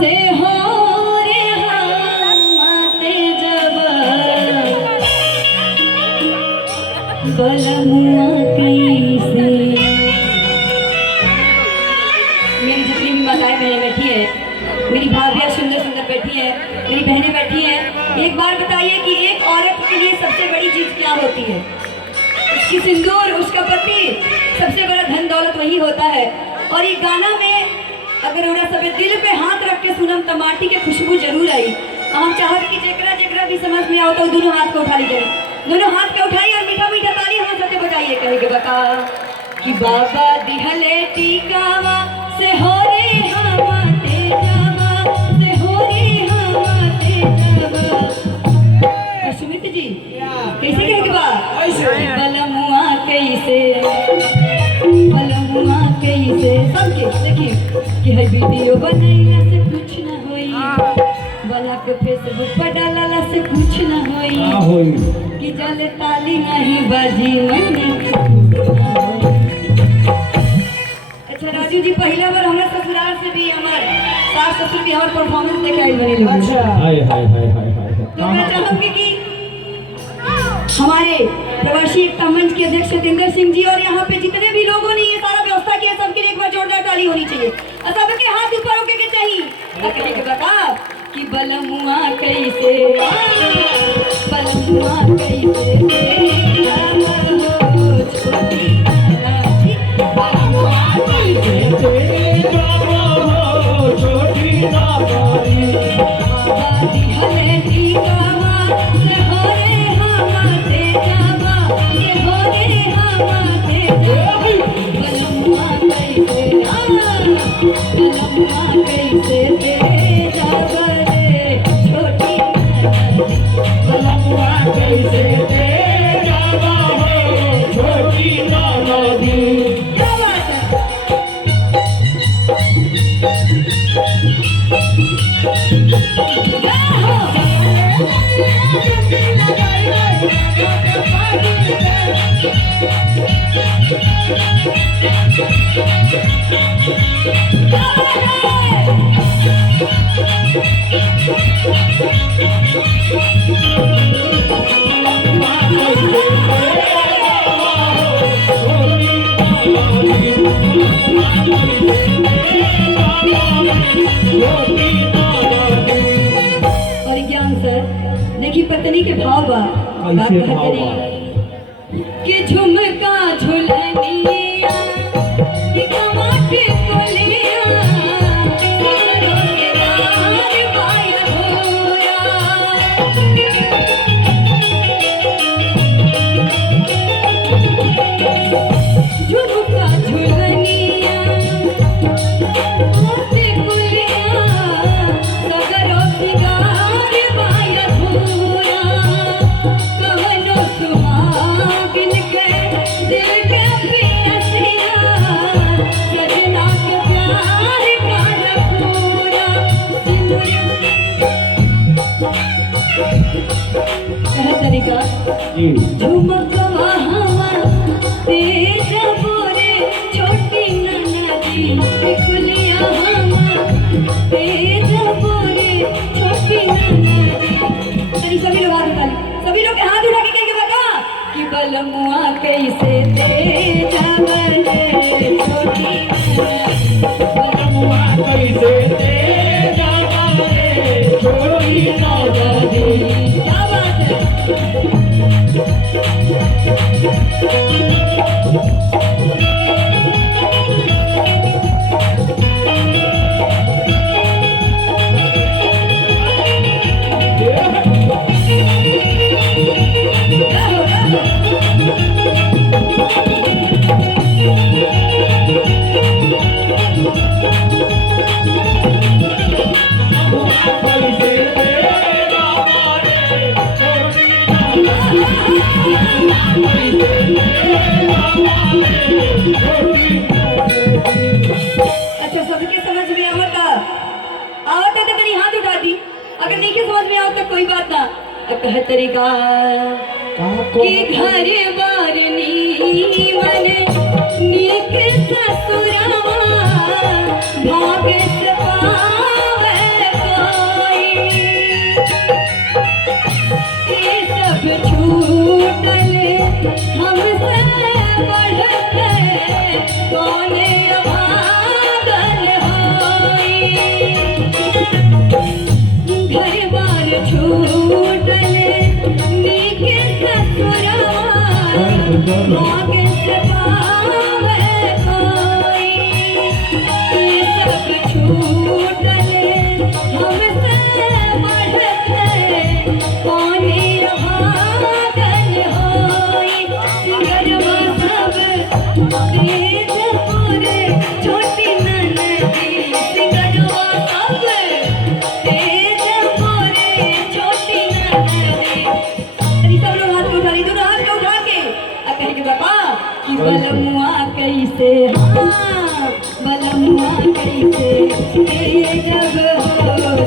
से हो रे माते जब बलमुआ कैसे। मेरी जितनी भी माताएं बहनें बैठी हैं, मेरी भाभियाँ सुंदर सुंदर बैठी हैं, मेरी बहनें बैठी हैं, एक बार बताइए कि एक औरत के लिए सबसे बड़ी चीज क्या होती है? उसकी सिंदूर, उसका पति, सबसे बड़ा धन दौलत वही होता है। और ये गाना में अगर उन्हें सब दिल पे हाथ रख के सुनम तो माटी के खुशबू जरूर आई। हम चाहत कि जेकरा जेकरा भी समझ में आओ तो दोनों हाथ को उठा लीजिए, दोनों हाथ के उठाइए और मीठा मीठा ताली हम सबके बजाइए। कहे के बता कि बाबा दिहले टीकावा से हो रे हमाते जावा, से हो रे हमाते जावा। सुमित जी कैसे कहे के बा? बलमुआ कैसे, बलमुआ कैसे। सबके देखिए कि है वीडियो बनैला से कुछ न होई, वाला के फेसबुक पर डालला से कुछ न होई, कि जल ताली नहीं बाजी मने। अच्छा राजू जी, पहला बार हमरा ससुराल से भी हमार सास ससुर भी हमार परफॉर्मेंस देखे आइल बने लोग। अच्छा हाय हाय हाय हाय हाय। तो मैं चाहूंगी कि हमारे प्रवासी एकता मंच के अध्यक्ष सतेंद्र सिंह जी और यहाँ पे जितने भी लोगों ने ये सारा व्यवस्था किया, सबके लिए एक बार जोरदार ताली होनी चाहिए और सबके हाथ ऊपर होके के चाहिए। कहने के बता कि बलमुआ कैसे, बलमुआ कैसे छोटी और ज्ञान सर देखिए पत्नी के भाव बा कि झुमका झुलनिया कि कमाटे कोलिया झुमकवा हवा तेज बोरे छोटी ननदी कुलिया हवा तेज बोरे छोटी ननदी। सभी लोग हाथ उठा, सभी लोग हाथ उठा के कहेंगे बता कि बलमुआ कैसे तेज बोरे छोटी ननदी, बलमुआ कैसे तेज बोरे छोटी ननदी। क्या बात है? अच्छा सबके समझ में आवता आवता तो कहीं हाथ उठा दी, अगर नहीं के समझ में आवता कोई बात ना। कह तरीका कि घर बार नीवन नीक ससुरवा भाग से पावे पाने अभागन होई घर बार छूटल नीके ससुरवा आगे से पावे कोई ये सब छूटल हमसे बढ़ते पाने अभागन होई घरवा सब तेज पूरे छोटी ननदी घरवा सब तेज पूरे छोटी ननदी। अरे सब लोग हाथ उठा ली, दोनों हाथ उठा के अब कहेंगे बाबा कि बलमुआ कैसे, हाँ बलमुआ कैसे ये जब हो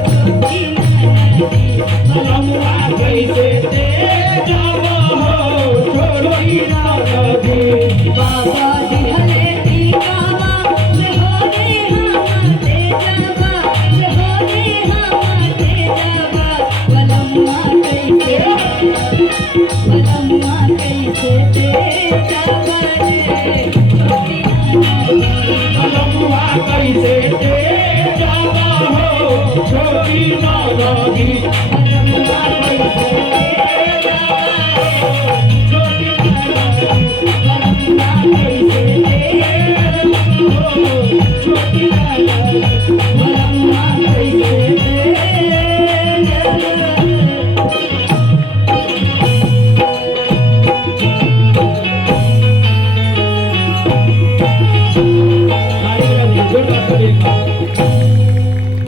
छोटी ननदी बलमुआ कैसे ते जब हो छोटी ननदी। बाबा दिहले टीकावा में हो रे हम ते जाबा में हो रे हम ते जाबा बलमुआ कैसे ते जाबा रे छोटी ननदी बलमुआ कैसे ते जब हो छोटी ननदी। बलमुआ कैसे ते जाबा छोटी ननदी बलमुआ कैसे ते छोटी ननदी बलमुआ कैसे ते जाबा।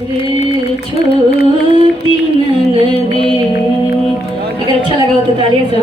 रे छोटी ननदी। अगर अच्छा लगा हो तो तालियां से